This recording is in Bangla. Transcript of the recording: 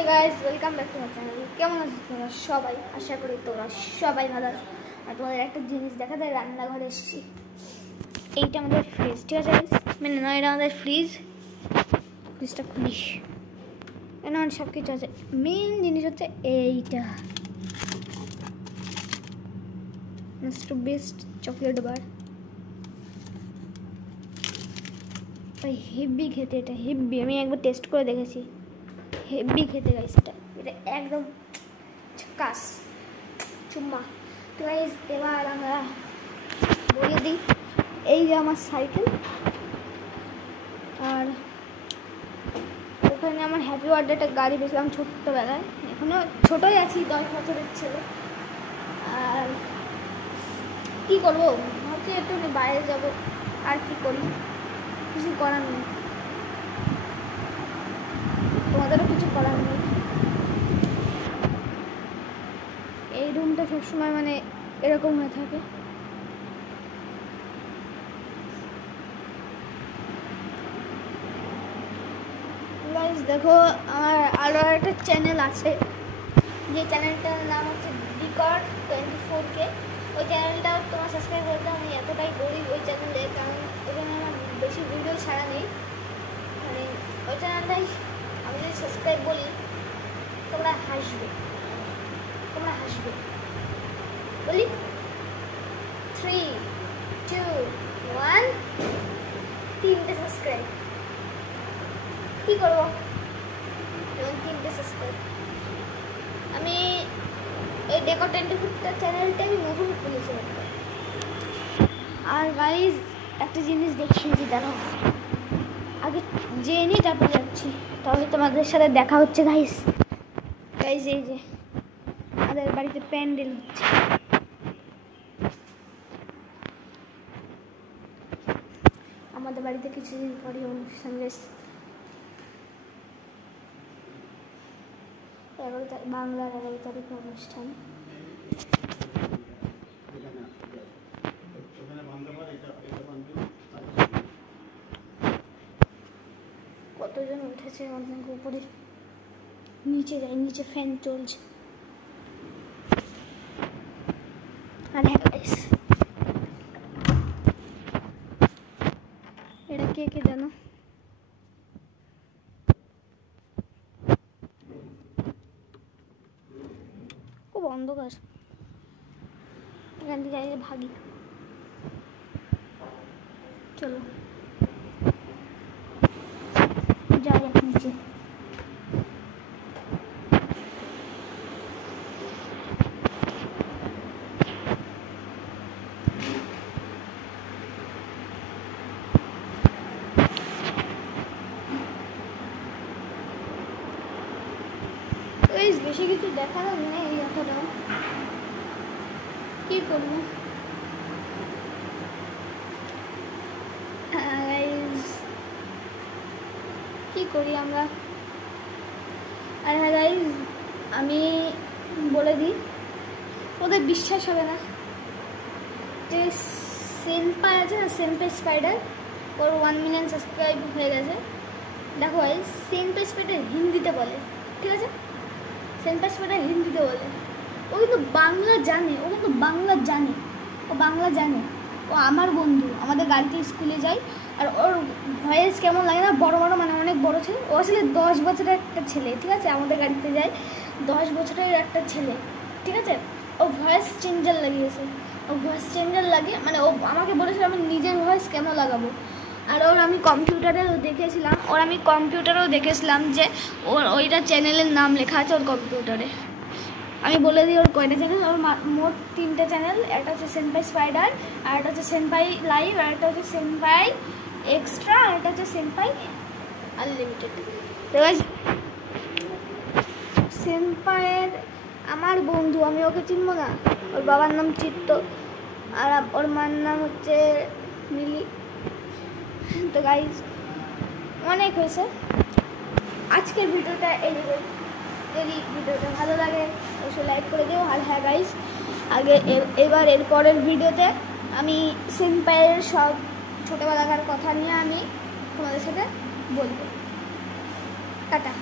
Hey guys, welcome back to my channel. কেমন আছো তোমরা সবাই? আশা করি তোমরা সবাই ভালো আছো। আর তোমাদের একটা জিনিস দেখাতে রান্নাঘরে এসেছি। এইটা আমাদের ফ্রিজ, ঠিক আছে গাইস? মানে না, এটা আমাদের ফ্রিজটা খুলিস, এখানে আমার সব কিছু আছে। মেন জিনিস হচ্ছে এইটা, মিস্টার বেস্ট চকলেট বার। ভাই হেভি খেতে, এটা হেভি। আমি একবার টেস্ট করে দেখেছি, হেভি খেতে গাইস। এটা একদম ঝাকাস চুম্মা। তো গাইস এবার আমরা বলে দিই, এই যে আমার সাইকেল, আর ওখানে আমার হ্যাপি বার্থডেটা গাড়ি পেয়েছিলাম ছোট্টবেলায়, এখনও ছোটোই আছি, 10 বছরের ছেলে। আর কী করবো ভাবছি, একটু বাইরে যাবো, আর কি করি, কিছু করার নেই, তোমাদেরও কিছু করার নেই। এই রুমটা সবসময় মানে এরকম হয়ে থাকে। গাইস দেখো, আমার আরও একটা চ্যানেল আছে, যে চ্যানেলটার নাম হচ্ছে DCOD24K। ওই চ্যানেলটা তোমার সাবস্ক্রাইব করতে, আমি এতটাই গরিব ওই চ্যানেলে, কারণ ওখানে আমার বেশি ভিডিও ছাড়া নেই। মানে ওই চ্যানেলটাই আমি যদি সাবস্ক্রাইব বলি, তোমরা হাসবে বলি। 3, 2, 1, 3টে সাবস্ক্রাইব। কী করবো, এবং 3টে সাবস্ক্রাইব। আমি এই DCOD24 চ্যানেলটা আমি নতুন খুলেছিলাম। আর গাইজ একটা জিনিস দেখিয়েছি, জানো, আগে জেনে তারপর যাচ্ছি, তাহলে তোমাদের সাথে দেখা হচ্ছে। গাইজ এই যে আমাদের বাড়িতে প্যান্ডেল হচ্ছে। আমাদের বাড়িতে কিছুদিন পরে অনুষ্ঠান, বাংলার 11 তারিখে অনুষ্ঠান। কতজন উঠেছে অনেক উপরে, নিচে যাই, নিচে ফ্যান চলছে। আর এটা কে কে জানো? খুব অন্ধকার, এখান থেকে যাই, ভাগি, চলো যাই এক নিচে। বেশি কিছু দেখানো নেই এতটা, কি করবো। কি করি আমরা। আর হ্যাঁ গাইজ, আমি বলে দিই, ওদের বিশ্বাস হবে না যে সেনপাই আছে না, সেনপাই স্পাইডার, ওর 1 মিলিয়ন সাবস্ক্রাইব হয়ে গেছে। দেখো গাইজ, সেনপাই স্পাইডার হিন্দিতে বলে, ঠিক আছে? সেনপাই স্পাইডার হিন্দিতে বলে, ও কিন্তু বাংলা জানে, ও বাংলা জানে। ও আমার বন্ধু, আমাদের গাড়িতে স্কুলে যায়। আর ওর ভয়েস কেমন লাগে না, বড় মানে অনেক বড় ছেলে। ও আসলে 10 বছরের একটা ছেলে, ঠিক আছে? আমাদের গাড়িতে যায় 10 বছরের একটা ছেলে, ঠিক আছে? ও ভয়েস চেঞ্জার লাগিয়েছে, মানে ও আমাকে বলেছিল আমি নিজের ভয়েস কেন লাগাবো। আর আমি কম্পিউটারেও দেখেছিলাম যে ওর ওইটা চ্যানেলের নাম লেখা আছে ওর কম্পিউটারে। আমি বলে দিই ওর কয়টা চ্যানেল। ওর মোট 3টে চ্যানেল, একটা হচ্ছে সেনপাই স্পাইডার, আর একটা হচ্ছে সেনপাই লাইভ, আর একটা হচ্ছে সেনপাই এক্সট্রা, আর একটা হচ্ছে সেনপাই আনলিমিটেড। সেনপাইয়ের আমার বন্ধু, আমি ওকে চিনবো না? ওর বাবার নাম চিত্ত, আর ওর মার নাম হচ্ছে মিলি। তো গাইজ অনেক হয়েছে আজকের ভিডিওটা, এইভাবে। যদি ভিডিওটা ভালো লাগে অবশ্যই লাইক করে দিও। আর হ্যাঁ গাইজ, এবার এর পরের ভিডিওতে আমি সেনপাইয়ের সব ছোটোবেলাকার কথা নিয়ে আমি তোমাদের সাথে বলবো। টাটা।